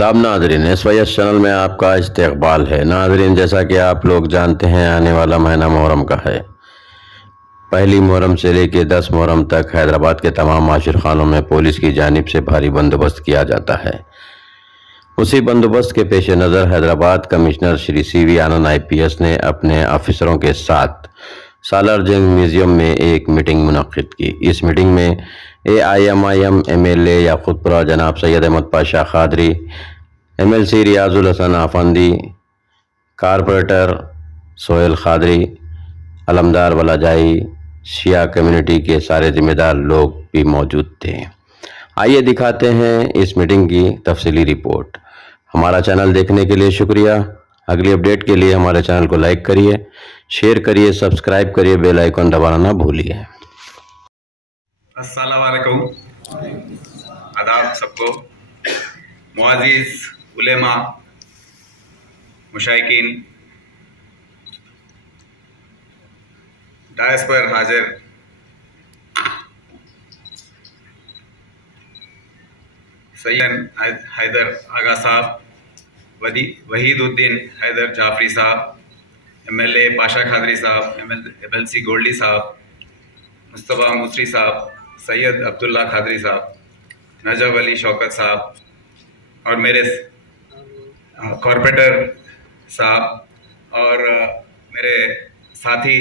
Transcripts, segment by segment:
आदाब नाज़रीन, SYS channel में आपका इस्तकबाल है। नाज़रीन, जैसा कि आप लोग जानते हैं, आने वाला महीना मुहर्रम का है। पहली मुहर्रम से लेकर 10 मुहर्रम तक हैदराबाद के तमाम माशिर खानों में पुलिस की जानिब से भारी बंदोबस्त किया जाता है। उसी बंदोबस्त के पेश नज़र हैदराबाद कमिश्नर श्री CV आनंद IPS ने अपने अफसरों के साथ सालार जंग म्यूजियम में एक मीटिंग मुनक्किद की। इस मीटिंग में AIMIM MLA याकूतपुरा जनाब सैयद अहमद पाशा खादरी, MLC रियाजुल हसन आफंदी, कारपोरेटर सोहेल खादरी, अलमदार वलाजाई, शिया कम्युनिटी के सारे जिम्मेदार लोग भी मौजूद थे। आइए दिखाते हैं इस मीटिंग की तफसीली रिपोर्ट। हमारा चैनल देखने के लिए शुक्रिया। अगली अपडेट के लिए हमारे चैनल को लाइक करिए, शेयर करिए, सब्सक्राइब करिए, बेल आइकन दबाना ना भूलिए। अस्सलाम वालेकुम, आदाब सबको। मुअज़्ज़िज़ उलेमा, मुशाइकीन, डायस पर हाजिर सैयद हैदर आगा साहब, वहीदुद्दीन हैदर जाफरी साहब, MLA पाशा खादरी साहब, MLC गोल्डी साहब, मुस्तफ़ा मुसरी साहब, सैयद अब्दुल्ला खादरी साहब, नजब अली शौकत साहब और मेरे कॉरपोरेटर साहब और मेरे साथी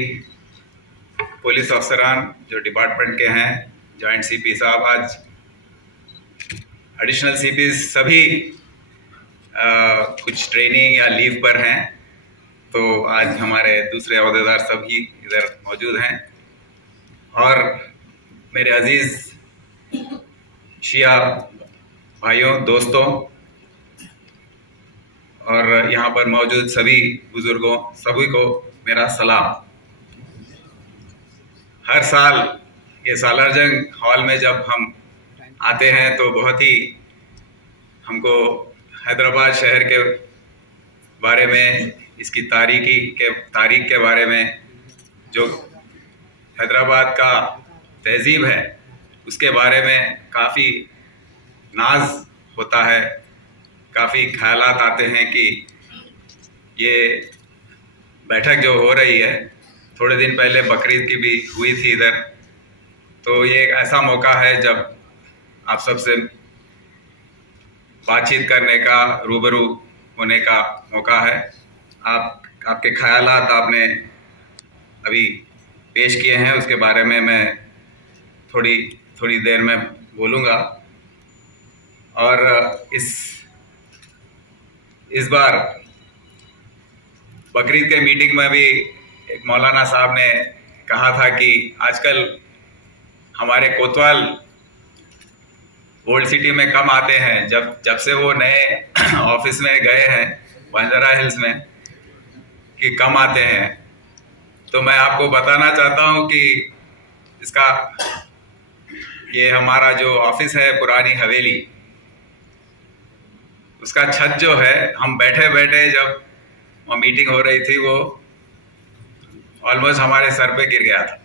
पुलिस अफसरान जो डिपार्टमेंट के हैं, जॉइंट CP साहब, आज एडिशनल CP सभी कुछ ट्रेनिंग या लीव पर हैं, तो आज हमारे दूसरे अहदेदार सभी इधर मौजूद हैं। और मेरे अजीज़ शिया भाइयों, दोस्तों और यहाँ पर मौजूद सभी बुज़ुर्गों, सभी को मेरा सलाम। हर साल ये सालार जंग हॉल में जब हम आते हैं तो बहुत ही हमको हैदराबाद शहर के बारे में, इसकी तारीख के बारे में, जो हैदराबाद का तहजीब है उसके बारे में काफ़ी नाज होता है। काफ़ी ख्यालात आते हैं कि ये बैठक जो हो रही है, थोड़े दिन पहले बकरीद की भी हुई थी इधर, तो ये एक ऐसा मौका है जब आप सबसे बातचीत करने का, रूबरू होने का मौका है। आपके ख्यालात आपने अभी पेश किए हैं, उसके बारे में मैं थोड़ी देर में बोलूँगा। और इस बार बकरीद के मीटिंग में भी एक मौलाना साहब ने कहा था कि आजकल हमारे कोतवाल ओल्ड सिटी में कम आते हैं। जब से वो नए ऑफिस में गए हैं बंजारा हिल्स में, कि कम आते हैं। तो मैं आपको बताना चाहता हूँ कि ये हमारा जो ऑफिस है पुरानी हवेली, उसका छत जो है, हम बैठे बैठे जब वो मीटिंग हो रही थी, वो ऑलमोस्ट हमारे सर पे गिर गया था।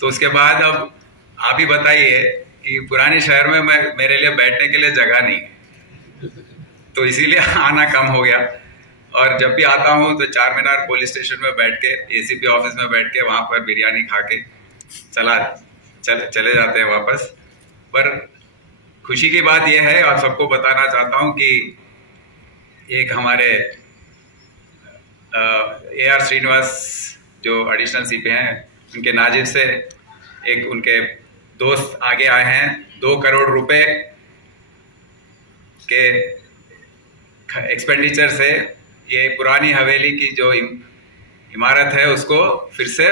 तो उसके बाद अब आप ही बताइए कि पुराने शहर में मेरे लिए बैठने के लिए जगह नहीं, तो इसीलिए आना कम हो गया। और जब भी आता हूँ तो चार मीनार पुलिस स्टेशन में बैठ के, ACP ऑफिस में बैठ के, वहाँ पर बिरयानी खा के चले जाते हैं वापस। पर खुशी की बात यह है, और सबको बताना चाहता हूँ कि एक हमारे AR श्रीनिवास जो एडिशनल CP हैं, उनके नाजिब से एक उनके दोस्त आगे आए हैं। 2 करोड़ रुपए के एक्सपेंडिचर से ये पुरानी हवेली की जो इमारत है उसको फिर से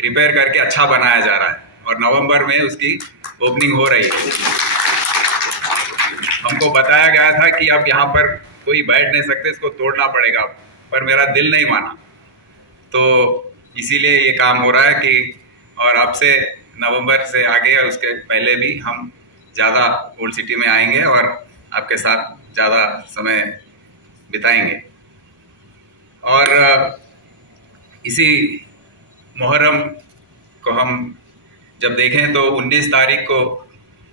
रिपेयर करके अच्छा बनाया जा रहा है, और नवंबर में उसकी ओपनिंग हो रही है। हमको बताया गया था कि अब यहाँ पर कोई बैठ नहीं सकते, इसको तोड़ना पड़ेगा, पर मेरा दिल नहीं माना, तो इसीलिए ये काम हो रहा है कि, और अब से नवंबर से आगे, उसके पहले भी हम ज़्यादा ओल्ड सिटी में आएंगे और आपके साथ ज़्यादा समय बिताएंगे। और इसी मुहर्रम को हम जब देखें तो 19 तारीख को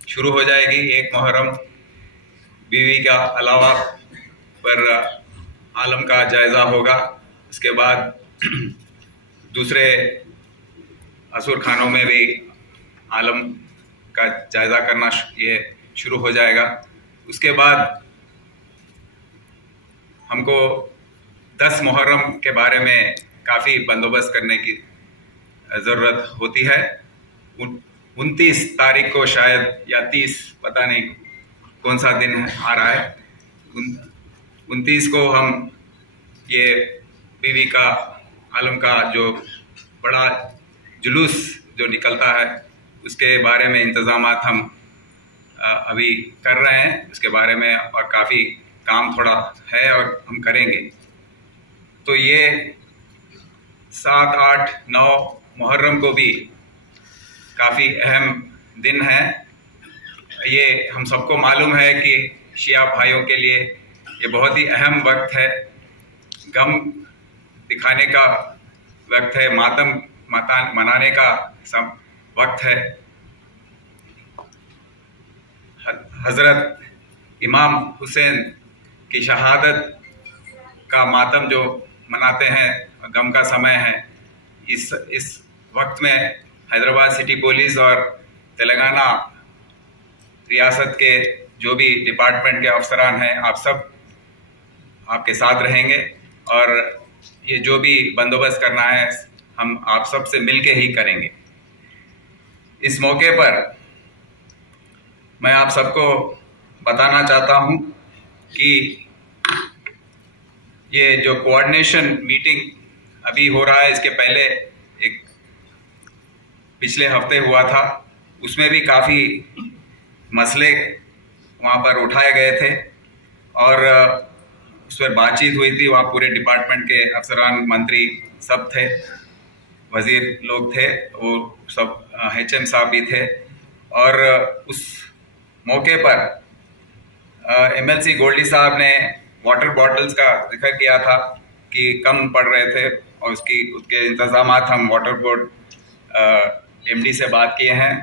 शुरू हो जाएगी एक मुहर्रम, बीवी का अलावा पर आलम का जायज़ा होगा। उसके बाद दूसरे असुर खानों में भी आलम का जायज़ा करना ये शुरू हो जाएगा। उसके बाद हमको 10 मुहर्रम के बारे में काफ़ी बंदोबस्त करने की ज़रूरत होती है। 29 तारीख को शायद या 30, पता नहीं कौन सा दिन आ रहा है, 29 को हम ये बीवी का आलम का जो बड़ा जुलूस जो निकलता है उसके बारे में इंतज़ामात हम अभी कर रहे हैं उसके बारे में, और काफ़ी काम थोड़ा है और हम करेंगे। तो ये 7, 8, 9 मुहर्रम को भी काफ़ी अहम दिन है। ये हम सबको मालूम है कि शिया भाइयों के लिए ये बहुत ही अहम वक्त है, गम दिखाने का वक्त है, मातम मनाने का वक्त है। हज़रत इमाम हुसैन की शहादत का मातम जो मनाते हैं, गम का समय है। इस वक्त में हैदराबाद सिटी पुलिस और तेलंगाना रियासत के जो भी डिपार्टमेंट के अफसरान हैं, आप सब आपके साथ रहेंगे, और ये जो भी बंदोबस्त करना है हम आप सब से मिलके ही करेंगे। इस मौके पर मैं आप सबको बताना चाहता हूँ कि ये जो कोऑर्डिनेशन मीटिंग अभी हो रहा है, इसके पहले एक पिछले हफ्ते हुआ था, उसमें भी काफ़ी मसले वहाँ पर उठाए गए थे और उस पर बातचीत हुई थी। वहाँ पूरे डिपार्टमेंट के अफसरान, मंत्री सब थे, वज़ीर लोग थे, वो सब HM साहब भी थे। और उस मौके पर MLC गोल्डी साहब ने वाटर बॉटल्स का जिक्र किया था कि कम पड़ रहे थे, और उसके इंतज़ामात हम वाटर बोर्ड MD से बात किए हैं।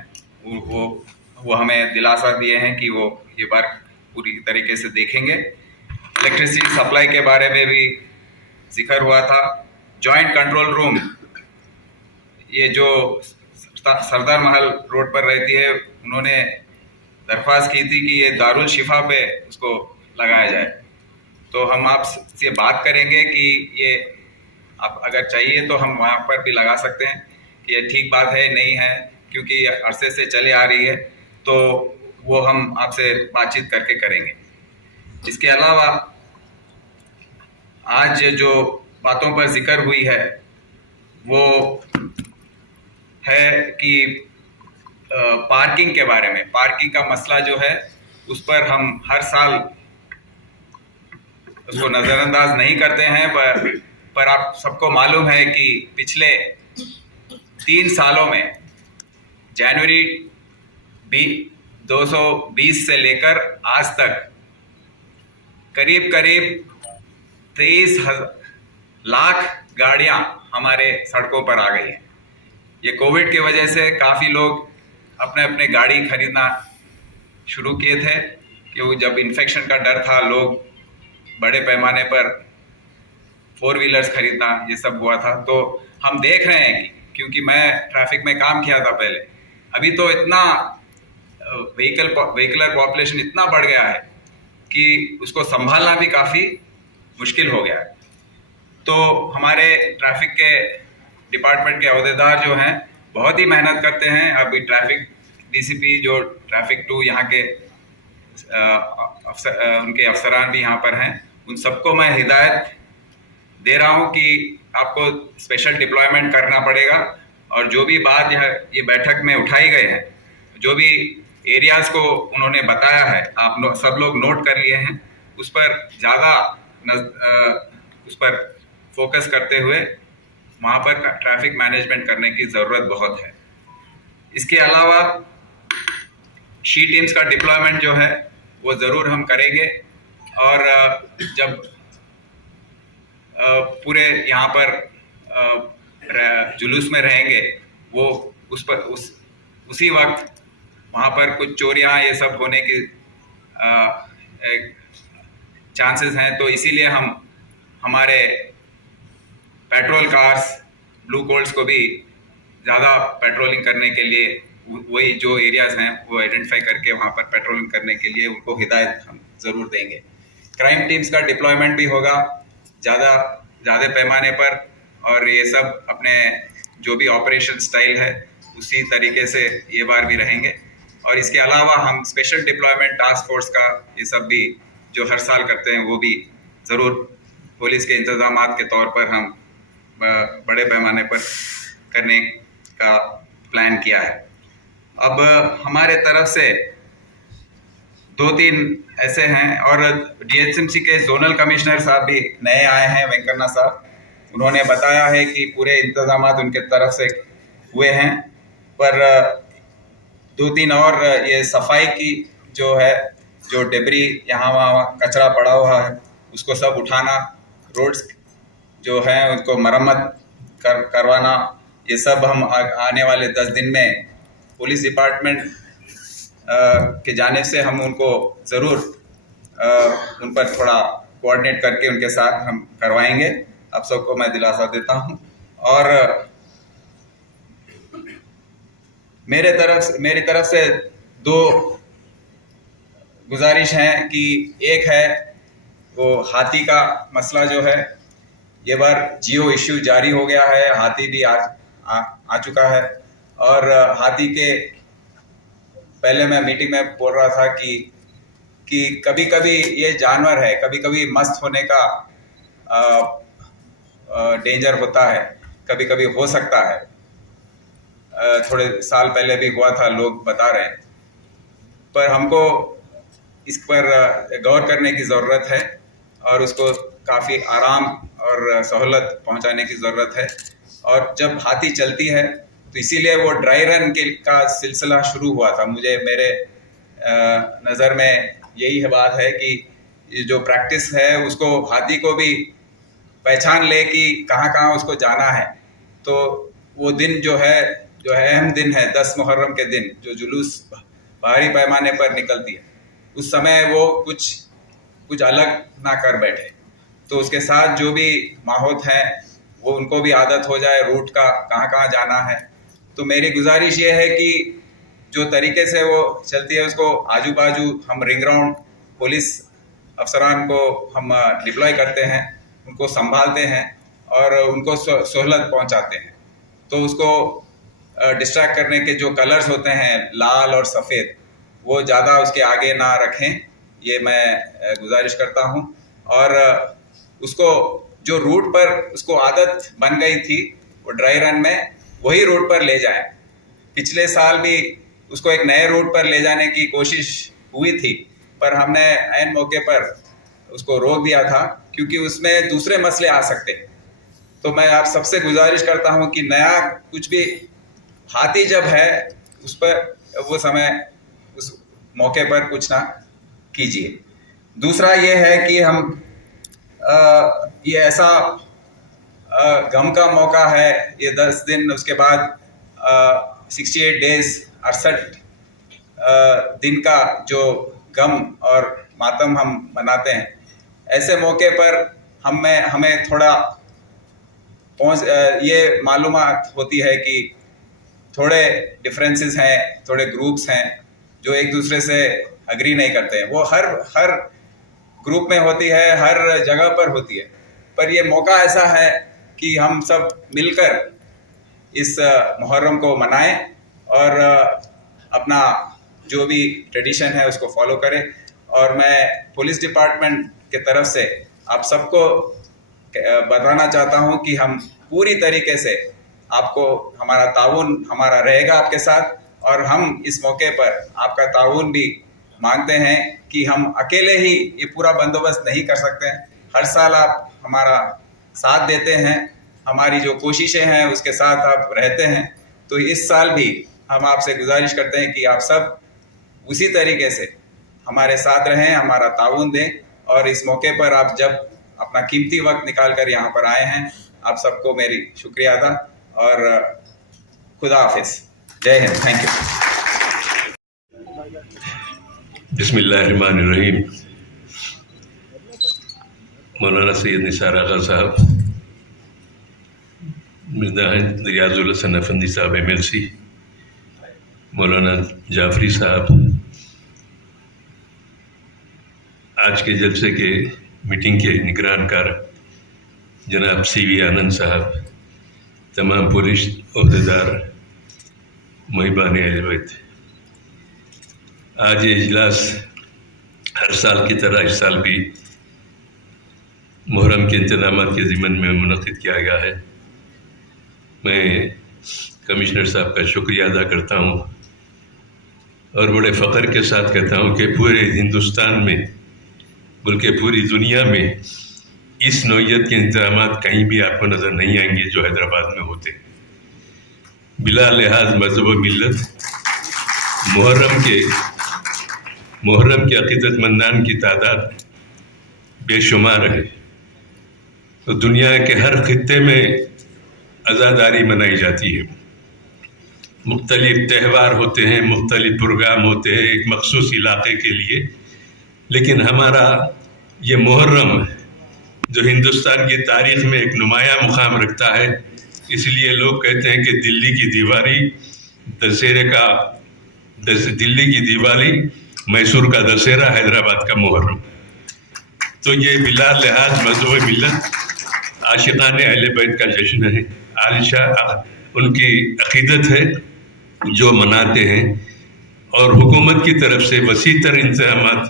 वो हमें दिलासा दिए हैं कि वो ये बार पूरी तरीके से देखेंगे। इलेक्ट्रिसिटी सप्लाई के बारे में भी जिक्र हुआ था। जॉइंट कंट्रोल रूम, ये जो सरदार महल रोड पर रहती है, उन्होंने दरख्वास्त की थी कि ये दारुल शिफा पे उसको लगाया जाए। तो हम आपसे बात करेंगे कि ये आप अगर चाहिए तो हम वहाँ पर भी लगा सकते हैं कि ये ठीक बात है नहीं है, क्योंकि ये अरसे से चले आ रही है, तो वो हम आपसे बातचीत करके करेंगे। इसके अलावा आज जो बातों पर जिक्र हुई है वो है कि पार्किंग के बारे में। पार्किंग का मसला जो है उस पर हम हर साल उसको नज़रअंदाज नहीं करते हैं, पर आप सबको मालूम है कि पिछले 3 सालों में जनवरी 220 से लेकर आज तक करीब 23 लाख गाड़ियां हमारे सड़कों पर आ गई हैं। ये कोविड की वजह से काफ़ी लोग अपने अपने गाड़ी खरीदना शुरू किए थे, क्योंकि जब इन्फेक्शन का डर था, लोग बड़े पैमाने पर 4 व्हीलर्स खरीदना ये सब हुआ था। तो हम देख रहे हैं कि क्योंकि मैं ट्रैफिक में काम किया था पहले, अभी तो इतना व्हीकलर पॉपुलेशन इतना बढ़ गया है कि उसको संभालना भी काफ़ी मुश्किल हो गया है। तो हमारे ट्रैफिक के डिपार्टमेंट के अहदेदार जो हैं बहुत ही मेहनत करते हैं। अभी ट्रैफिक DCP जो ट्रैफिक 2 यहाँ के उनके अफसरान भी यहाँ पर हैं, उन सबको मैं हिदायत दे रहा हूँ कि आपको स्पेशल डिप्लॉयमेंट करना पड़ेगा, और जो भी बात ये बैठक में उठाई गए हैं, जो भी एरियाज़ को उन्होंने बताया है, आप सब लोग नोट कर लिए हैं, उस पर ज़्यादा उस पर फोकस करते हुए वहाँ पर ट्रैफिक मैनेजमेंट करने की ज़रूरत बहुत है। इसके अलावा शी टीम्स का डिप्लॉयमेंट जो है वो ज़रूर हम करेंगे, और जब पूरे यहाँ पर जुलूस में रहेंगे वो उसी वक्त वहाँ पर कुछ चोरियाँ ये सब होने की चांसेस हैं, तो इसीलिए हम हमारे पेट्रोल कार्स, ब्लू कोल्ड्स को भी ज़्यादा पेट्रोलिंग करने के लिए वही जो एरियाज़ हैं वो आइडेंटिफाई करके वहाँ पर पेट्रोलिंग करने के लिए उनको हिदायत हम ज़रूर देंगे। क्राइम टीम्स का डिप्लॉयमेंट भी होगा ज़्यादा पैमाने पर, और ये सब अपने जो भी ऑपरेशन स्टाइल है उसी तरीके से ये बार भी रहेंगे। और इसके अलावा हम स्पेशल डिप्लॉयमेंट टास्क फोर्स का ये सब भी जो हर साल करते हैं वो भी ज़रूर पुलिस के इंतजामात के तौर पर हम बड़े पैमाने पर करने का प्लान किया है। अब हमारे तरफ से 2-3 ऐसे हैं, और DHMC के जोनल कमिश्नर साहब भी नए आए हैं, वेंकन्ना साहब, उन्होंने बताया है कि पूरे इंतजामात उनके तरफ से हुए हैं, पर 2-3 और ये सफाई की जो है, जो डेबरी यहाँ वहाँ कचरा पड़ा हुआ है उसको सब उठाना, रोड्स जो है उनको मरम्मत करवाना, ये सब हम आने वाले 10 दिन में पुलिस डिपार्टमेंट के जानिब से हम उनको ज़रूर उन पर थोड़ा कोऑर्डिनेट करके उनके साथ हम करवाएंगे। आप सबको मैं दिलासा देता हूँ। और मेरी तरफ से 2 गुजारिश हैं कि एक है वो हाथी का मसला जो है, ये बार जियो इश्यू जारी हो गया है, हाथी भी आ चुका है। और हाथी के पहले मैं मीटिंग में बोल रहा था कि कभी कभी ये जानवर है, कभी कभी मस्त होने का डेंजर होता है, कभी कभी हो सकता है। थोड़े साल पहले भी हुआ था, लोग बता रहे हैं, पर हमको इस पर गौर करने की ज़रूरत है और उसको काफ़ी आराम और सहूलत पहुंचाने की ज़रूरत है। और जब हाथी चलती है तो इसीलिए वो ड्राई रन का सिलसिला शुरू हुआ था। मेरे नज़र में यही बात है कि जो प्रैक्टिस है उसको हाथी को भी पहचान ले कि कहाँ कहाँ उसको जाना है। तो वो दिन जो है अहम दिन है, 10 मुहर्रम के दिन जो जुलूस भारी पैमाने पर निकलती है, उस समय वो कुछ अलग ना कर बैठे, तो उसके साथ जो भी माहौल है वो उनको भी आदत हो जाए रूट का, कहाँ कहाँ जाना है। तो मेरी गुजारिश ये है कि जो तरीके से वो चलती है उसको आजू बाजू हम रिंग राउंड पुलिस अफसरान को हम डिप्लॉय करते हैं, उनको संभालते हैं और उनको सहूलत पहुंचाते हैं। तो उसको डिस्ट्रैक्ट करने के जो कलर्स होते हैं लाल और सफ़ेद, वो ज़्यादा उसके आगे ना रखें, ये मैं गुजारिश करता हूँ। और उसको जो रूट पर उसको आदत बन गई थी वो ड्राई रन में, वही रूट पर ले जाएं। पिछले साल भी उसको एक नए रूट पर ले जाने की कोशिश हुई थी, पर हमने ऐन मौके पर उसको रोक दिया था क्योंकि उसमें दूसरे मसले आ सकते हैं। तो मैं आप सबसे गुजारिश करता हूं कि नया कुछ भी हाथी जब है उस पर वो समय उस मौके पर कुछ ना कीजिए। दूसरा ये है कि हम ये ऐसा गम का मौका है, ये 10 दिन, उसके बाद 68 डेज 68 दिन का जो गम और मातम हम मनाते हैं, ऐसे मौके पर हमें थोड़ा ये मालूमात होती है कि थोड़े डिफरेंसेस हैं, थोड़े ग्रुप्स हैं जो एक दूसरे से अग्री नहीं करते हैं। वो हर ग्रुप में होती है, हर जगह पर होती है, पर ये मौका ऐसा है कि हम सब मिलकर इस मुहर्रम को मनाएं और अपना जो भी ट्रेडिशन है उसको फॉलो करें। और मैं पुलिस डिपार्टमेंट के तरफ से आप सबको बताना चाहता हूं कि हम पूरी तरीके से आपको हमारा ताउन हमारा रहेगा आपके साथ, और हम इस मौके पर आपका ताउन भी मांगते हैं कि हम अकेले ही ये पूरा बंदोबस्त नहीं कर सकते हैं। हर साल आप हमारा साथ देते हैं, हमारी जो कोशिशें हैं उसके साथ आप रहते हैं, तो इस साल भी हम आपसे गुजारिश करते हैं कि आप सब उसी तरीके से हमारे साथ रहें, हमारा ताउन दें। और इस मौके पर आप जब अपना कीमती वक्त निकाल कर यहाँ पर आए हैं, आप सबको मेरी शुक्रिया अदा और खुदा हाफिज। जय हिंद, थैंक यू। बिस्मिल्लाहिर्रहमानिर्रहीम। मौलाना सैयद निसार आगा साहब, मिर्ज़ा रियाजुल हसन अफंदी साहब MLC, मौलाना जाफरी साहब, आज के जलसे के मीटिंग के निगरानकार जनाब CV आनंद साहब, तमाम पुलिस अहदेदार, मुहिबान अहले बैत, आज ये इजलास हर साल की तरह इस साल भी मुहर्रम के इंतज़ामात के ज़िम्मन में मुनक़िद किया गया है। मैं कमिश्नर साहब का शुक्रिया अदा करता हूँ और बड़े फ़ख्र के साथ कहता हूँ कि पूरे हिंदुस्तान में बल्कि पूरी दुनिया में इस नौइयत के इंतज़ामात कहीं भी आपको नज़र नहीं आएंगे जो हैदराबाद में होते। बिला लिहाज मज़हब व मिल्लत मुहर्रम के अक़ीदतमंदान की तादाद बेशुमार है। तो दुनिया के हर खित्ते में अज़ादारी मनाई जाती है, मुख्तलिफ त्यौहार होते हैं, मुख्तलिफ प्रोग्राम होते हैं एक मखसूस इलाक़े के लिए, लेकिन हमारा ये मुहर्रम जो हिंदुस्तान की तारीख़ में एक नुमाया मुकाम रखता है, इसलिए लोग कहते हैं कि दिल्ली की दिवाली, मैसूर का दशहरा, हैदराबाद का मुहर्रम। तो ये बिला लिहाज मज़हब मिल्लत आशिक़ाने अहले बैत का जश्न है, आलिशा उनकी अक़ीदत है जो मनाते हैं और हुकूमत की तरफ से वसी तर इंतज़ामात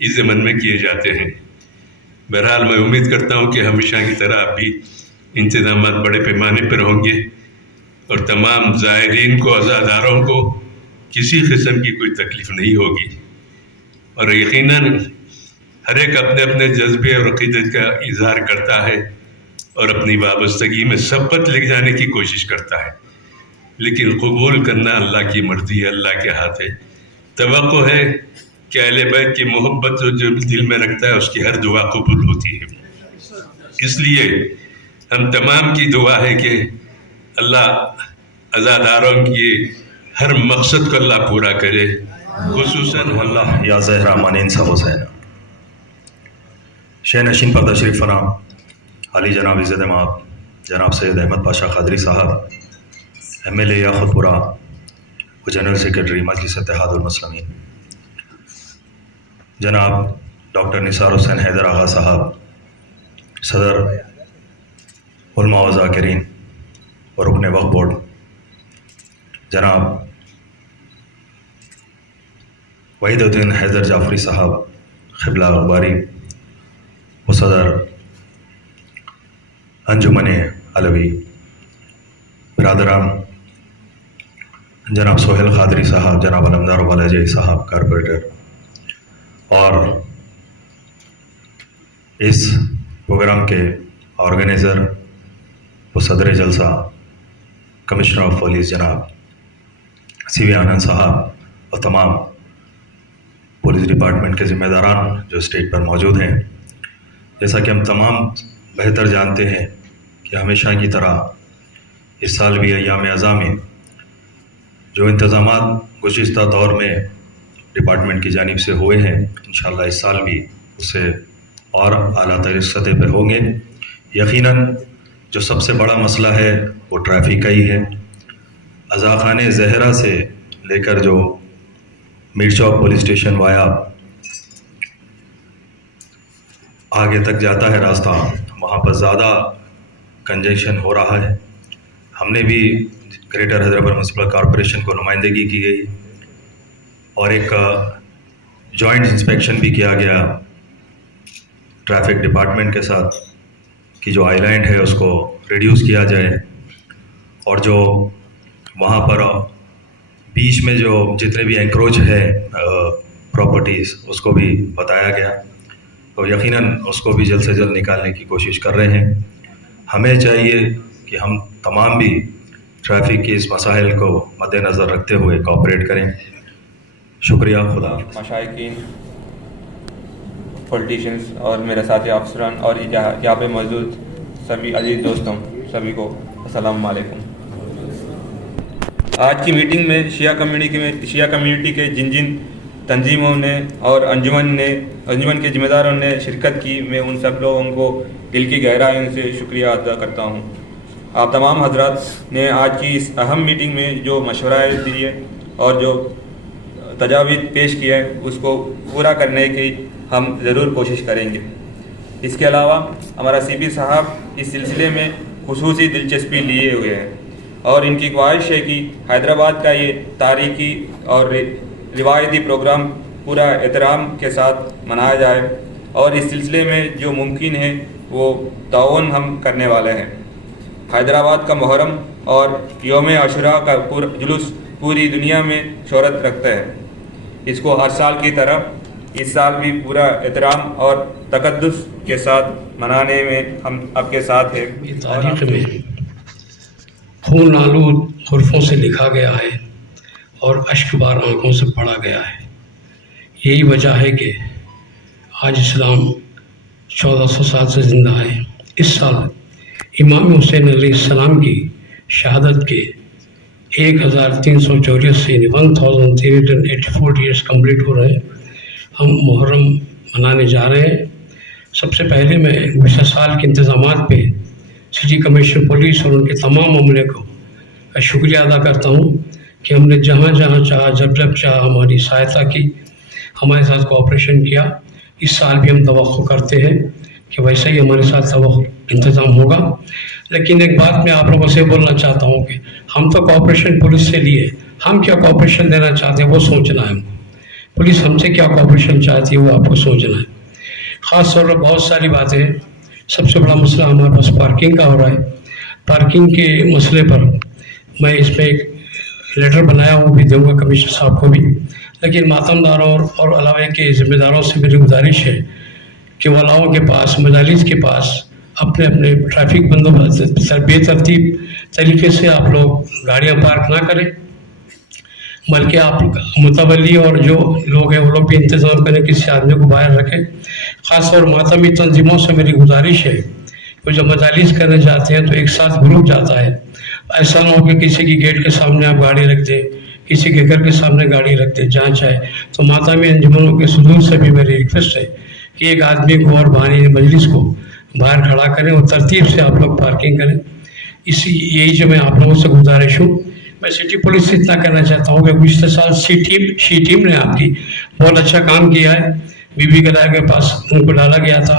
इस ज़मन में किए जाते हैं। बहरहाल मैं उम्मीद करता हूँ कि हमेशा की तरह आप भी इंतज़ामात बड़े पैमाने पर होंगे और तमाम ज़ायरीन को, अज़ादारों को किसी किस्म की कोई तकलीफ़ नहीं होगी और यकीनन हर एक अपने अपने जज्बे और अक़ीदत का इज़हार करता है और अपनी वाबस्तगी में सबकत ले जाने की कोशिश करता है, लेकिन कबूल करना अल्लाह की मर्ज़ी है, अल्लाह के हाथ है। तवक्को है कि अहले बैत की मोहब्बत जो दिल में रखता है उसकी हर दुआ कबूल होती है। इसलिए हम तमाम की दुआ है कि अल्लाह अज़ादारों की हर मकसद को अल्लाह पूरा करे, खुसूसन अल्लाह या ज़हरा मान इंसा हुसैन। शह नशीन पर तशरीफ़ फराम अली जनाब इज़्ज़त माब जनाब सैयद अहमद पाशा क़ादरी साहब, MLA याखुतपुरा व जनरल सेक्रेटरी मजलिस इत्तेहादुल मुस्लिमीन, जनाब डॉक्टर निसार हुसैन हैदर आगा साहब, सदर उलमा व ज़ाकिरीन और रुकन वक्फ बोर्ड, जनाब वहीदुद्दीन हैदर जाफरी साहब क़िबला अखबारी व सदर अंजुमन अलवी बिरादरान, जनाब सोहेल क़ादरी साहब, जनाब अलमदार वालजई साहब कारपोरेटर, और इस प्रोग्राम के ऑर्गेनाइज़र व सदर जलसा कमिश्नर ऑफ पुलिस जनाब CV आनंद साहब और तमाम पुलिस डिपार्टमेंट के ज़िम्मेदारान जो स्टेज पर मौजूद हैं। जैसा कि हम तमाम बेहतर जानते हैं कि हमेशा की तरह इस साल भी अय्याम अज़ा में जो इंतज़ामात गुज़िश्ता दौर में डिपार्टमेंट की जानिब से हुए हैं, इंशाअल्लाह इस साल भी उससे और आला तरीन सतह पर होंगे। यकीनन जो सबसे बड़ा मसला है वो ट्रैफिक का ही है। अज़ाख़ाने ज़हरा से लेकर जो मीर चौक पुलिस स्टेशन वाया आगे तक जाता है रास्ता, वहाँ पर ज़्यादा कंजेशन हो रहा है। हमने भी ग्रेटर हैदराबाद म्यूनसिपल कॉरपोरेशन को नुमाइंदगी की गई और एक जॉइंट इंस्पेक्शन भी किया गया ट्रैफिक डिपार्टमेंट के साथ कि जो आइलैंड है उसको रिड्यूस किया जाए और जो वहाँ पर बीच में जो जितने भी एंक्रोच है प्रॉपर्टीज़ उसको भी बताया गया, तो यकीनन उसको भी जल्द से जल्द निकालने की कोशिश कर रहे हैं। हमें चाहिए कि हम तमाम भी ट्रैफिक के इस मसाइल को मद्देनज़र रखते हुए कोऑपरेट करें। शुक्रिया, खुदा हाफ़िज़। मशाइकीन, पॉलिटिशियंस और मेरे साथी अफसरान और यहाँ पे मौजूद सभी अजीज़ दोस्तों, सभी को अस्सलाम वालेकुम। आज की मीटिंग में शिया कम्युनिटी के जिन जिन तंजीमों ने और अंजुमन के जिम्मेदारों ने शिरकत की। मैं उन सब लोगों को दिल की गहराइयों से शुक्रिया अदा करता हूँ। आप तमाम हजरात ने आज की इस अहम मीटिंग में जो मशवरा दिए और जो तजावीज़ पेश किए हैं उसको पूरा करने की हम ज़रूर कोशिश करेंगे। इसके अलावा हमारा CP साहब इस सिलसिले में खुसूसी दिलचस्पी लिए हुए हैं और इनकी ख्वाहिश है कि हैदराबाद का ये तारीखी और रिवायती प्रोग्राम पूरा एहतराम के साथ मनाया जाए और इस सिलसिले में जो मुमकिन है वो ताउन हम करने वाले हैं। हैदराबाद का मुहर्रम और यौम आशुरा का जुलूस पूरी दुनिया में शोहरत रखता है। इसको हर साल की तरह इस साल भी पूरा एहतराम और तकद्दुस के साथ मनाने में हम आपके साथ हैं। तारीख में खून आलूद हुर्फों से लिखा गया है और अश्कबार आँखों से पढ़ा गया है। यही वजह है कि आज इस्लाम 1400 साल से ज़िंदा है। इस साल इमाम हुसैन अलैहिस्सलाम की शहादत के 1384 1384 ईयर्स कंप्लीट हो रहे हैं। हम मुहर्रम मनाने जा रहे हैं। सबसे पहले मैं गुज़श्ता साल के इंतज़ामात पे सिटी कमिश्नर पुलिस और उनके तमाम अमले को शुक्रिया अदा करता हूँ कि हमने जहाँ जहाँ चाहा जब जब चाहा हमारी सहायता की, हमारे साथ कोऑपरेशन किया। इस साल भी हम तवक्को करते हैं कि वैसे ही हमारे साथ इंतज़ाम होगा। लेकिन एक बात मैं आप लोगों से बोलना चाहता हूँ कि हम तो कोऑपरेशन पुलिस से लिए, हम क्या कोऑपरेशन देना चाहते हैं वो सोचना है हमको। पुलिस हमसे क्या कोऑपरेशन चाहती है वो आपको सोचना है। ख़ास तौर पर बहुत सारी बातें हैं। सबसे बड़ा मसला हमारे पास पार्किंग का हो रहा है। पार्किंग के मसले पर मैं इसमें एक लेटर बनाया, वो भी दूँगा कमिश्नर साहब को भी। लेकिन मातमदारों और अलावे के ज़िम्मेदारों से मेरी गुजारिश है कि वालाओं के पास, मजालिस के पास अपने अपने ट्रैफिक बंदोबस्त बेतरतीब तरीके से आप लोग गाड़ियाँ पार्क ना करें, बल्कि आप मुतवल्ली और जो लोग हैं वो लोग भी इंतज़ाम करें, किसी आदमी को बाहर रखें। ख़ास तौर मातमी तंजीमों से मेरी गुजारिश है कि जब मजालिस करने जाते हैं तो एक साथ ग्रुप जाता है। ऐसा ना हो कि किसी की गेट के सामने आप गाड़ी रख दें, किसी के घर के सामने गाड़ी रख दें जहाँ चाहे। तो मातमी अंजुमनों के सुदूर से भी मेरी रिक्वेस्ट है कि एक आदमी को और बानी मजलिस को बाहर खड़ा करें और तरतीब से आप लोग पार्किंग करें। यही जो मैं आप लोगों से गुजारिश हूँ। मैं सिटी पुलिस से इतना कहना चाहता हूँ कि गुज़श्ता साल शी टीम ने आपकी बहुत अच्छा काम किया है। बीबी गदा के पास उनको डाला गया था,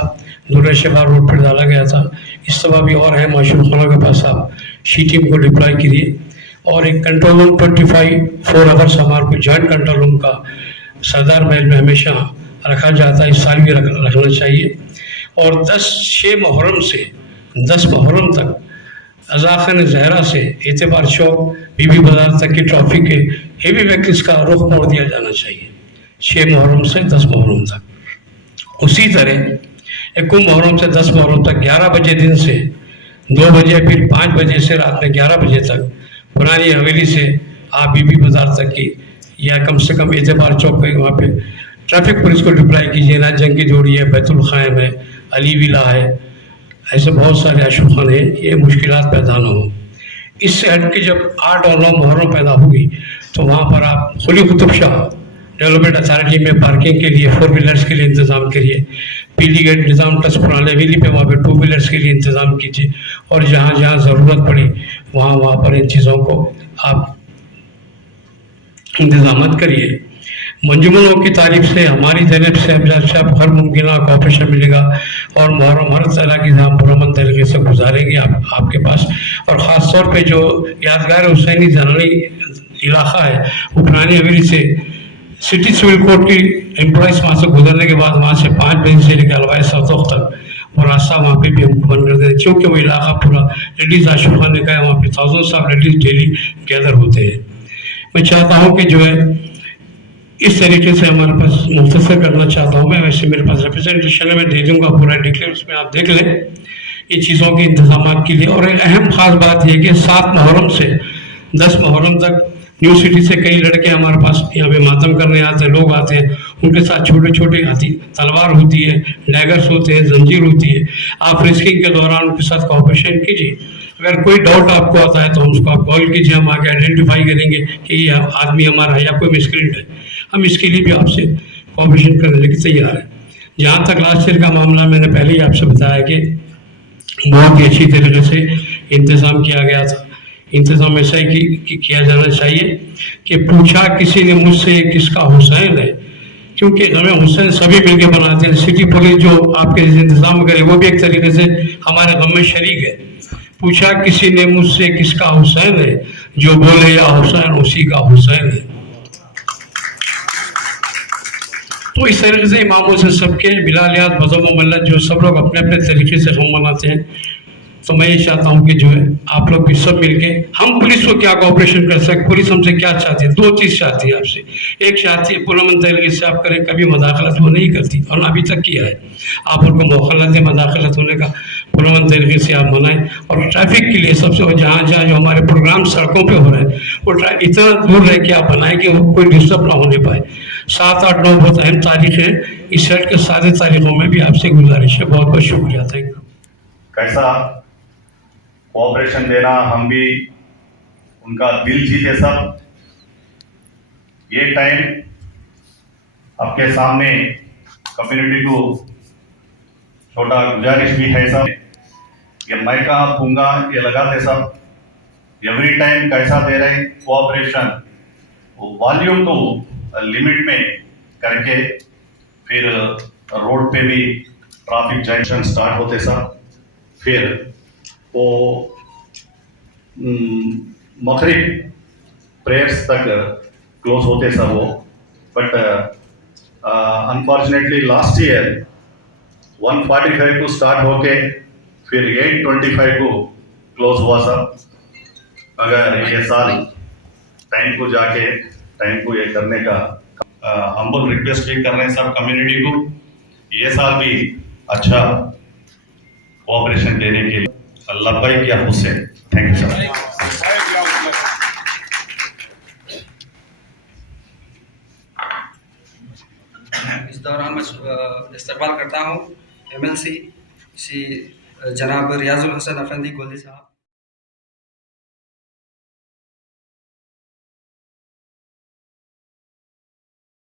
दूर शफार रोड पर डाला गया था। इस तरह भी और है माशूर खाना के पास आप शी टीम को डिप्लॉय कीजिए। और एक कंट्रोल रूम 24 आवर्स हमारे को जॉइंट कंट्रोल रूम का सरदार महल में हमेशा रखा जाता है, इस साल भी रखना चाहिए। और 6 मुहर्रम से 10 मुहर्रम तक अज़ाख़ान ज़हरा से एतबार चौक बीबी बाज़ार तक की ट्रैफिक के हेवी व्हीकल्स का रुख मोड़ दिया जाना चाहिए 6 मुहर्रम से 10 मुहर्रम तक। उसी तरह 1 मुहर्रम से 10 मुहर्रम तक 11 बजे दिन से 2 बजे, फिर 5 बजे से रात में 11 बजे तक पुरानी हवेली से आप बीबी बाज़ार तक की या कम से कम एतबार चौक पे वहाँ पे ट्रैफिक पुलिस को डिप्लॉय कीजिए। ना जंग की जोड़ी है, बैतुल ख़ायम है, अली विला है, ऐसे बहुत सारे आशुखान हैं। ये मुश्किलात पैदा ना हो। इससे हट के जब 8 और 9 मुहर्रम पैदा होगी तो वहाँ पर आप खुली कुतुब शाह डेवलपमेंट अथॉरिटी में पार्किंग के लिए 4 व्हीलर्स के लिए इंतज़ाम करिए। पीली गेट निज़ाम ट्रस्ट पुराने हवेली पे वहाँ पे 2 व्हीलर्स के लिए इंतज़ाम कीजिए। और जहाँ जहाँ ज़रूरत पड़ी वहाँ पर इन चीज़ों को आप इंतज़ाम करिए। मंजूमों की तारीफ से हमारी तरफ से अब हर मुमकिन कॉपरेशन मिलेगा और मुहर्रम हर तरह की हम पुरअमन तरीके से गुजारेंगे आपके पास। और ख़ास तौर पे जो यादगार हुसैनी जनानी इलाका है वो पुरानी हवेली से सिटी सिविल कोर्ट की एम्प्लॉइज़ वहाँ से गुजरने के बाद वहाँ से 5 बजे से लेकर अलवाई सरतोख तक वो रास्ता वहाँ पे भी हमको बंद कर देते, क्योंकि वो इलाका पूरा लेडीज़ आशुखा ने कहा वहाँ पे thousands of ladies daily gather होते हैं। मैं चाहता हूँ कि जो है इस तरीके से हमारे पास मुख्तसर करना चाहता हूँ मैं। वैसे मेरे पास रिप्रेजेंटेशन है, मैं दे दूँगा पूरा डिटेल, उसमें आप देख लें ये चीज़ों के इंतजाम के लिए। और एक अहम ख़ास बात यह कि 7 मुहर्रम से 10 मुहर्रम तक न्यू सिटी से कई लड़के हमारे पास यहाँ पे मातम करने आते हैं, लोग आते हैं, उनके साथ छोटे छोटे हाथी तलवार होती है, डैगर्स होते हैं, जंजीर होती है। आप रिस्किंग के दौरान उनके साथ कॉपरेशन कीजिए। अगर कोई डाउट आपको आता है तो हम उसको आप कॉल कीजिए, हम आके आइडेंटिफाई करेंगे कि ये आदमी हमारा है या कोई मिसक्रीट है। हम इसके लिए भी आपसे कोऑपरेशन करने के तैयार हैं। जहाँ तक लास्ट ईयर का मामला, मैंने पहले ही आपसे बताया कि बहुत ही अच्छी तरीके से इंतज़ाम किया गया था। इंतज़ाम ऐसा ही किया जाना चाहिए कि पूछा किसी ने मुझसे किसका हुसैन है, क्योंकि हमें हुसैन सभी मिलके बनाते हैं। सिटी पुलिस जो आपके इंतज़ाम करे वो भी एक तरीके से हमारे गम में शरीक है। पूछा किसी ने मुझसे किसका हुसैन है, जो बोले या हुसैन उसी का हुसैन है। तो इस तरीके से इमामों से सबके बिलालियात मज़हब व मिल्लत जो सब लोग अपने अपने तरीके से हम मनाते हैं। तो मैं ये चाहता हूँ कि जो है आप लोग भी सब मिलके, हम पुलिस को क्या कोऑपरेशन कर सकते, पुलिस हमसे क्या चाहती है, दो चीज़ चाहती है आपसे। एक चाहती है पुरअमन तरीके से आप करें, कभी मदाखलत वो नहीं करती और ना अभी तक किया है। आप उनको मौका दें मदाखलत होने का, पुरअमन तरीके से आप मनाएं। और ट्रैफिक के लिए सबसे जहाँ जहाँ जो हमारे प्रोग्राम सड़कों पर हो रहे हैं वो इतना दूर रह के आप बनाएं कि वो कोई डिस्टर्ब ना होने पाए। 7, 8, 9 बहुत अहम तारीख है, इस सेट के सारे तारीखों में भी आपसे गुजारिश है। बहुत बहुत शुक्रिया, थैंक यू। कैसा कोऑपरेशन देना, हम भी उनका दिल जीते सब। ये टाइम आपके सामने कम्युनिटी को छोटा गुजारिश भी है सब, ये मैं कहा पूंगा ये लगाते सब। एवरी टाइम कैसा दे रहे कोऑपरेशन, वॉल्यूम को लिमिट में करके, फिर रोड पे भी ट्रैफिक जंक्शन स्टार्ट होते सब, फिर वो मगरिब प्रेयर्स तक क्लोज होते सब वो। बट अनफॉर्चुनेटली लास्ट ईयर 1:45 को स्टार्ट होके फिर 8:25 को क्लोज हुआ सब। अगर ये साल टाइम को जाके टाइम को ये करने का हम लोग रिक्वेस्ट भी कर रहे हैं सब कम्युनिटी को, ये साल भी अच्छा कोऑपरेशन देने के लिए। अल्लाह भाई या हुसैन, थैंक यू सर। इस दौरान मैं इस्तकबाल करता हूँ MLC श्री जनाब रियाजुल हसन अफंदी गोल्दी साहब।